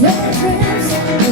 The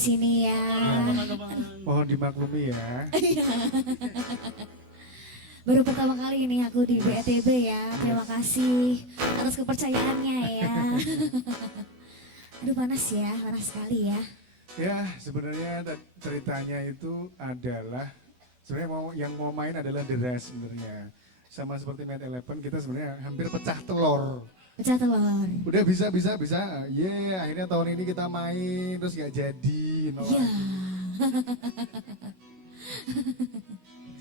sini ya. Mohon dimaklumi ya. Baru pertama kali ini aku di BETB ya. Terima kasih atas kepercayaannya ya. Aduh panas ya, panas sekali ya. Ya sebenarnya ceritanya itu adalah sebenarnya yang mau main adalah The Rest sebenarnya. Sama seperti Night Eleven kita sebenarnya hampir pecah telur. Pecah telur. Udah bisa. Akhirnya tahun ini kita main terus gak jadi. Iya.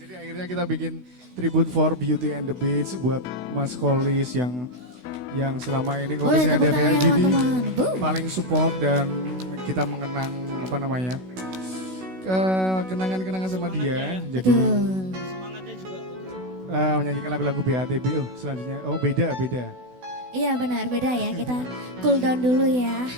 Jadi akhirnya kita bikin tribute for Beauty and the Beast buat Mas Kolis yang selama ini kalau saya dari RGD paling support dan kita mengenang apa namanya kenangan-kenangan sama dia. Jadi menyanyikan lagu-lagu BATB selanjutnya. Oh beda. Iya benar, beda ya. Kita cool down dulu ya.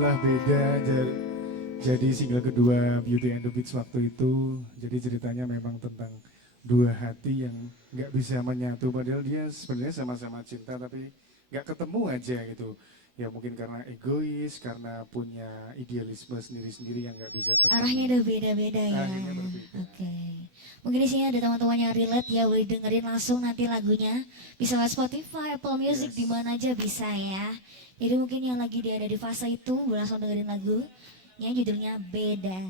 adalah beda. Jadi single kedua Beauty and the Beast waktu itu. Jadi ceritanya memang tentang dua hati yang nggak bisa menyatu. Padahal dia sebenarnya sama-sama cinta tapi nggak ketemu aja gitu. Ya mungkin karena egois, karena punya idealisme sendiri-sendiri yang nggak bisa ketemu. Arahnya udah beda-beda ya. Arahnya berbeda. Oke. Mungkin di sini ada teman-teman yang relate ya, boleh dengerin langsung nanti lagunya. Bisa lewat Spotify, Apple Music, di mana aja bisa ya. Jadi mungkin yang lagi dia ada di fase itu, boleh langsung dengerin lagu yang judulnya Beda.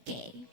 Oke.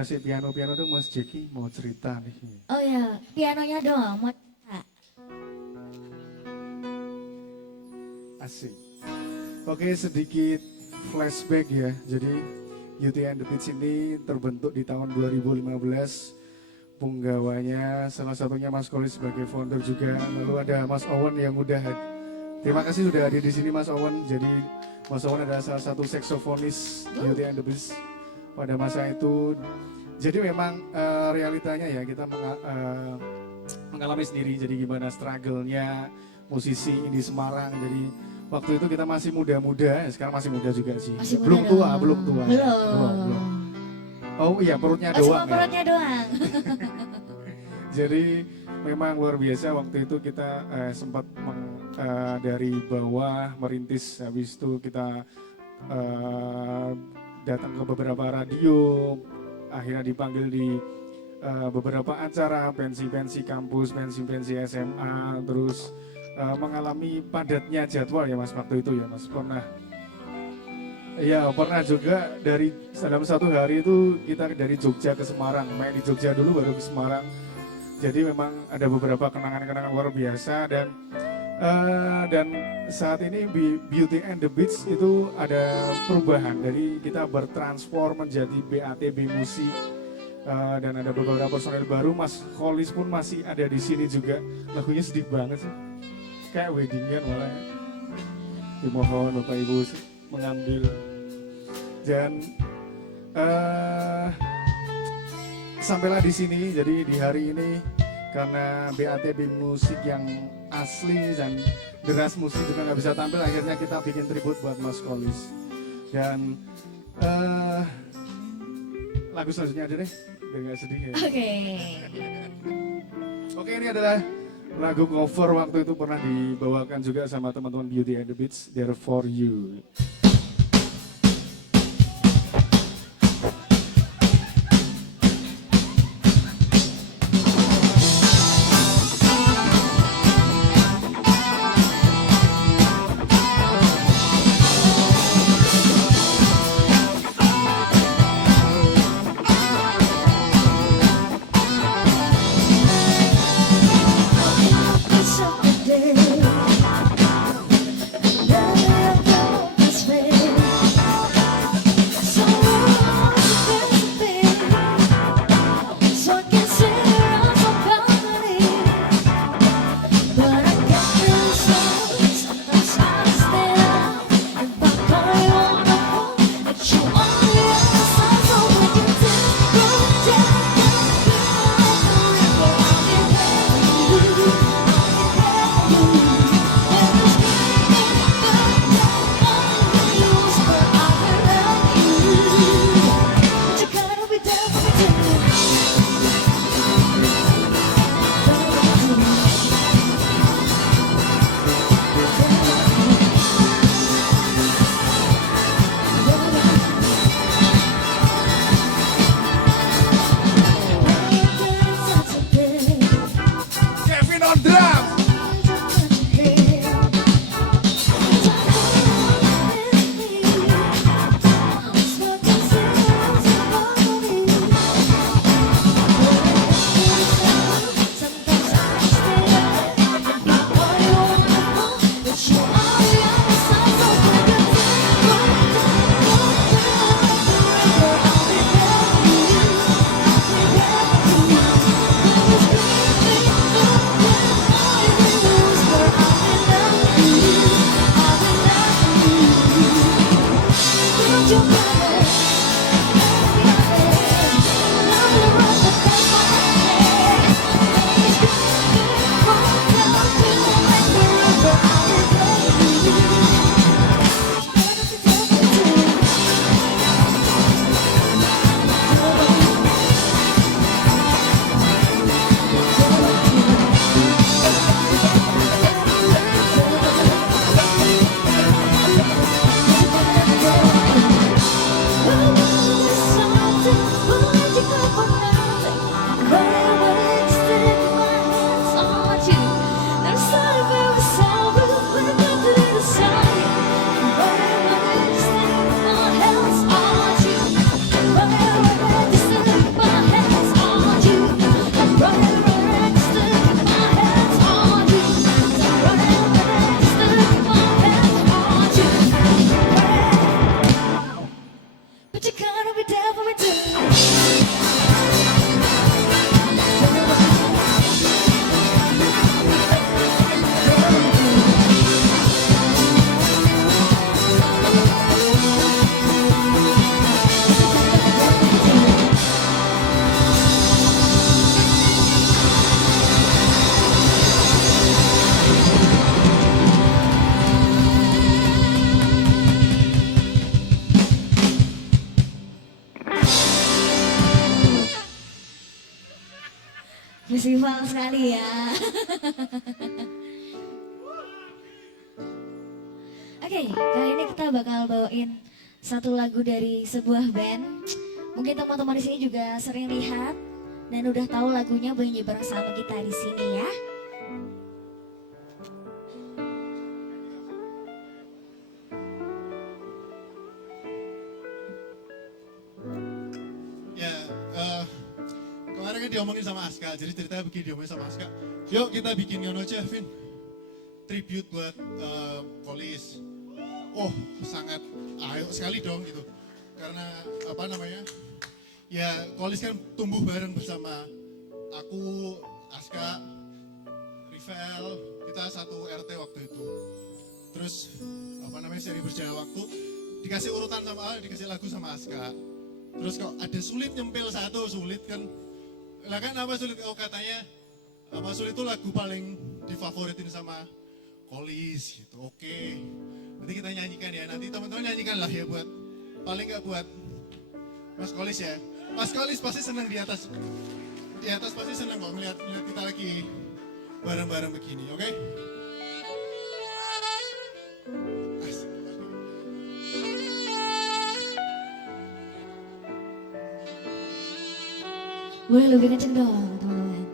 Kasih piano-piano dong Mas Jeki, mau cerita nih. Oh ya, pianonya doang. Mau Asik. Oke, sedikit flashback ya. Jadi Beauty and the Beast ini terbentuk di tahun 2015. Penggawanya salah satunya Mas Koli sebagai founder juga. Lalu ada Mas Owen yang udah terima kasih sudah hadir di sini Mas Owen. Jadi Mas Owen adalah salah satu saksofonis Beauty and the Beast pada masa itu. Jadi memang realitanya ya kita mengalami sendiri. Jadi gimana struggle-nya musisi di Semarang. Jadi waktu itu kita masih muda-muda, sekarang masih muda juga sih. Masih Belum muda tua, dong. belum tua. Belum. Oh iya, perutnya Oh, doang cuma ya. perutnya doang. Jadi memang luar biasa waktu itu kita sempat dari bawah merintis, habis itu kita eh, datang ke beberapa radio, akhirnya dipanggil di beberapa acara, pensi-pensi kampus, pensi-pensi SMA, terus mengalami padatnya jadwal ya Mas waktu itu ya Mas. Pernah juga dalam satu hari itu kita dari Jogja ke Semarang, main di Jogja dulu baru ke Semarang. Jadi memang ada beberapa kenangan-kenangan luar biasa dan saat ini Beauty and the Beast itu ada perubahan dari kita bertransform menjadi BATB Musik dan ada beberapa personel baru. Mas Kholis pun masih ada di sini juga. Lagunya sedih banget sih, kayak weddingan malah. Dimohon Bapak Ibu mengambil dan sampailah di sini. Jadi di hari ini karena BATB Musik yang asli dan deras musik juga nggak bisa tampil, akhirnya kita bikin tribute buat Mas Kholis. Dan lagu selanjutnya ada deh, biar nggak sedih ya. Oke, ini adalah lagu cover waktu itu pernah dibawakan juga sama teman-teman Beauty and the Beats, There For You. Festival sekali ya. Oke, kali ini kita bakal bawain satu lagu dari sebuah band. Mungkin teman-teman di sini juga sering lihat dan udah tahu lagunya bunyi bareng sama kita di sini ya. Ya, kemarin kan diomongin sama Aska, jadi ceritanya begini diomongin sama Aska. Yuk kita bikin ngono aja, Vin. Tribute buat Kolis. Oh, sangat ayo sekali dong gitu. Karena apa namanya? Ya, Kolis kan tumbuh bareng bersama aku, Aska, Rivel, kita satu RT waktu itu. Terus apa namanya seri berjalan waktu dikasih urutan sama dikasih lagu sama Aska. Terus kok ada sulit nyempil satu sulit kan? Lah kan apa sulit? Oh katanya apa sulit itu lagu paling difavoritin sama Kolis gitu. Oke. Nanti kita nyanyikan ya. Nanti teman-teman nyanyikan lah ya buat paling nggak buat Mas Kolis ya. Mas Kolis pasti senang di atas pasti senang kok melihat kita lagi bareng-bareng begini. Oke? Boleh lebih kenceng dong teman-teman.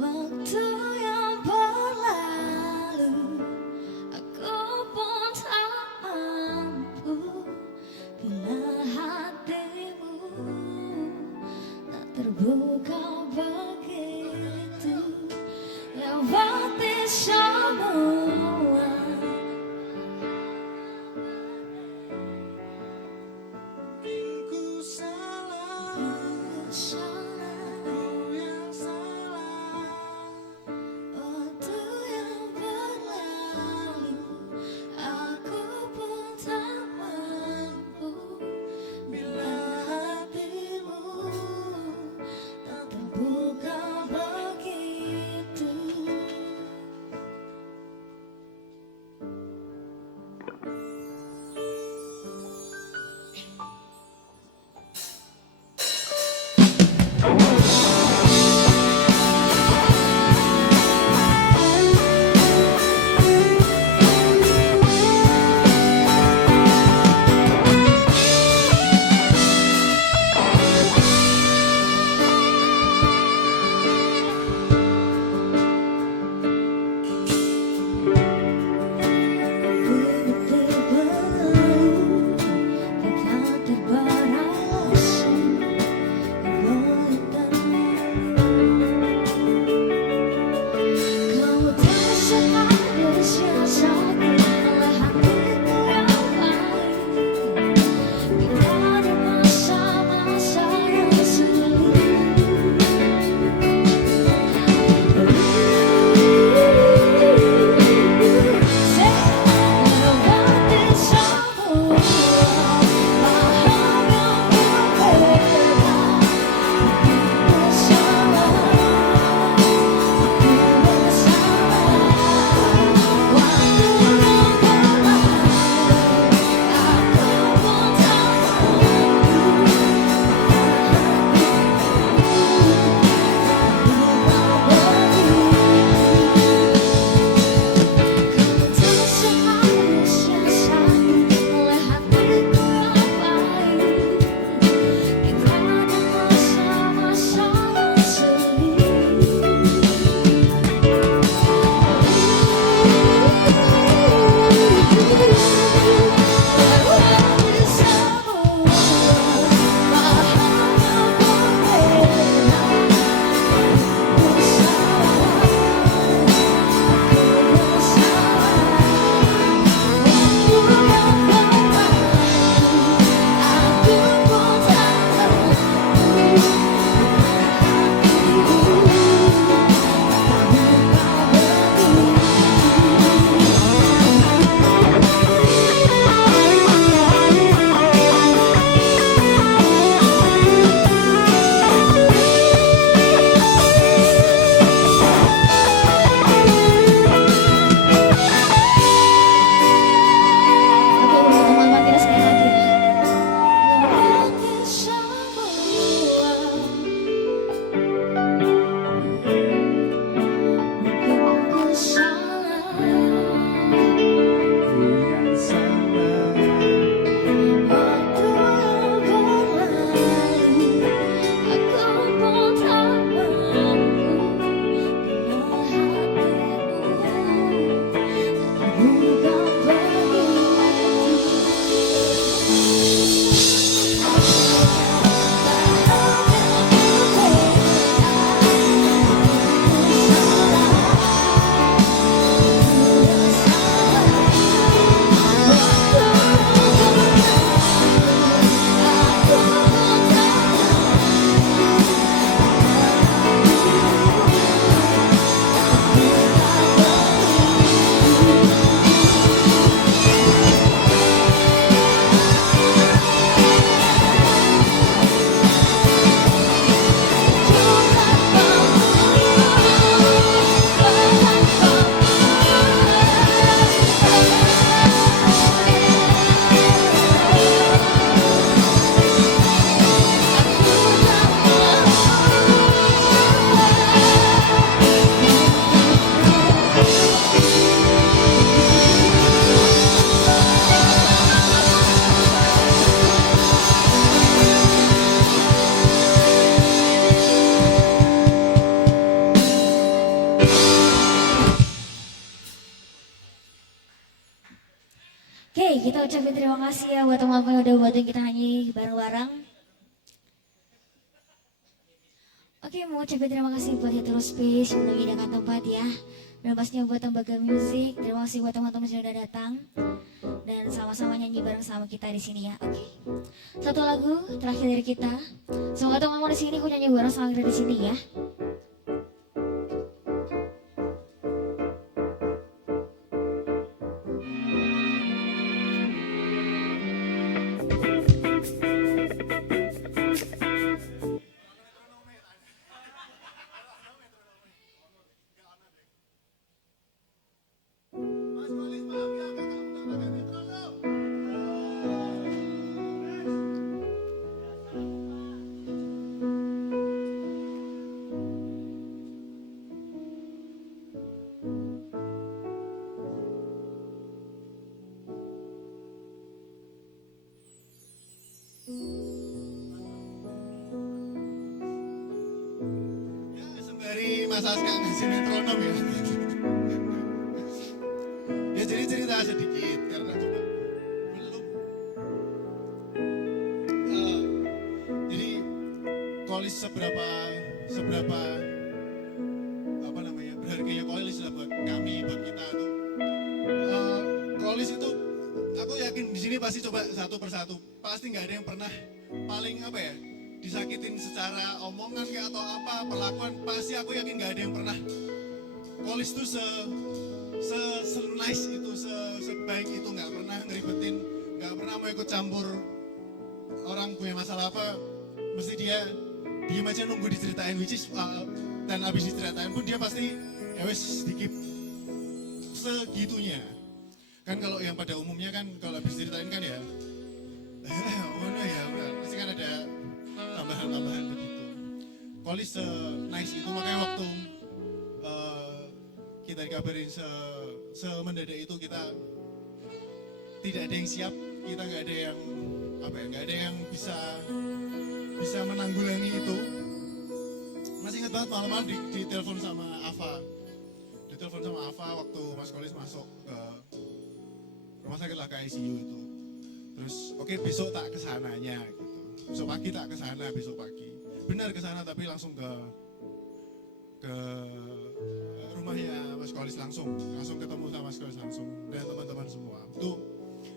Waktu yang berlalu, aku pun tak mampu bila hatimu tak terbuka begitu. Lewati semua Ku salah kasih ya buat teman-teman yang udah bantuin kita nyanyi bareng-bareng. Oke, mau ucapin terima kasih buat Hetero Space yang udah menyediakan tempat ya. Dan pastinya buat Tembaga Music, terima kasih buat teman-teman yang udah datang. Dan sama-sama nyanyi bareng sama kita di sini ya. Oke. Satu lagu terakhir dari kita. Semoga teman-teman di sini aku nyanyi bareng sama kita di sini ya. Ya, sembari Mas Aska ngasih metronom ya. Ya jadi cerita sedikit karena juga belum. Jadi kolis seberapa apa namanya berharganya kolis lah buat kami, buat kita tuh. Kolis itu aku yakin di sini pasti coba satu persatu pasti nggak ada yang pernah paling apa ya disakitin secara omongan kayak atau apa perlakuan, pasti aku yakin nggak ada yang pernah. Kolis tuh se nice itu, sebaik itu, nggak pernah ngeribetin, nggak pernah mau ikut campur orang punya masalah apa, mesti dia diem aja nunggu diceritain, which is dan abis diceritain pun dia pasti ya wes sedikit segitunya. Kan kalau yang pada umumnya kan kalau habis ceritain kan ya mana ya pasti kan ada tambahan begitu. Kolis nice itu, makanya waktu kita dikabarin semendadak itu kita tidak ada yang siap, kita nggak ada yang apa ya, nggak ada yang bisa menanggulangi itu. Masih ingat banget malam-malam di telepon sama Ava waktu Mas Kolis masuk ke rumah sakit lah, ke ICU itu. Terus oke, besok tak kesananya gitu. Besok pagi tak kesana, besok pagi. Benar kesana tapi langsung ke rumahnya Mas Kolis langsung ketemu sama Mas Kolis langsung dan teman-teman semua. Itu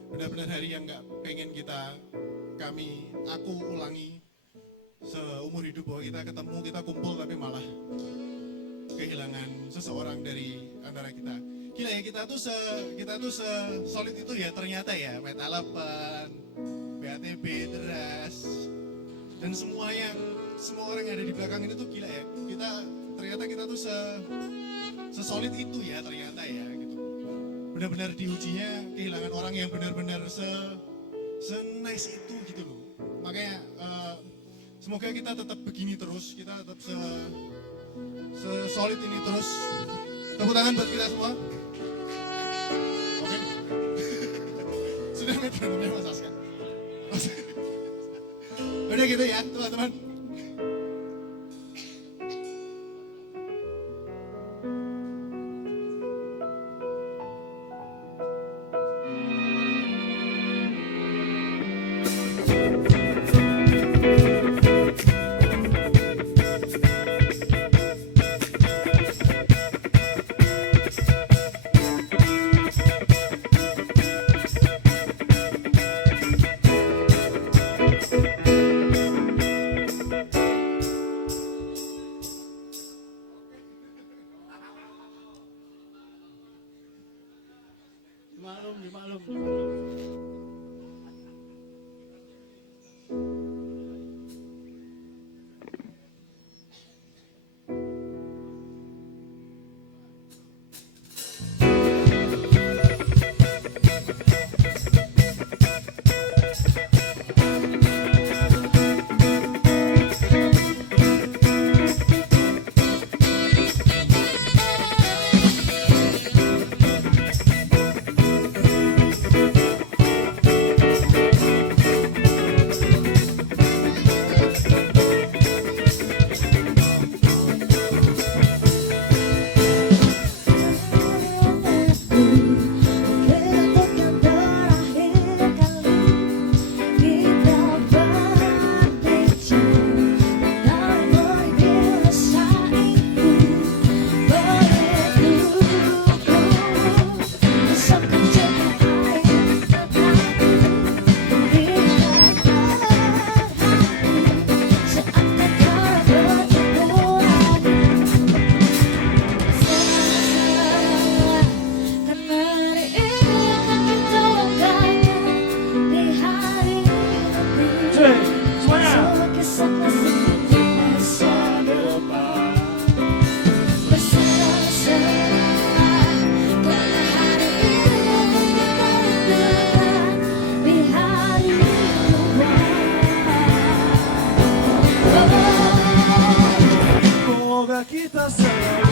benar-benar hari yang nggak pengen aku ulangi seumur hidup, bahwa kita ketemu, kita kumpul tapi malah kehilangan seseorang dari antara kita. Gila ya, kita tuh solid itu ya ternyata ya. Metal 8, BATB, Deras, dan semua orang yang ada di belakang ini tuh gila ya. Ternyata kita tuh sesolid itu ya ternyata ya gitu. Benar-benar diujinya kehilangan orang yang benar-benar nice itu gitu loh. Makanya semoga kita tetap begini terus, kita tetap solid ini terus. Tepuk tangan buat kita semua. Oke. Sudah metronomnya Mas Aska. Udah gitu ya teman-teman. kita selalu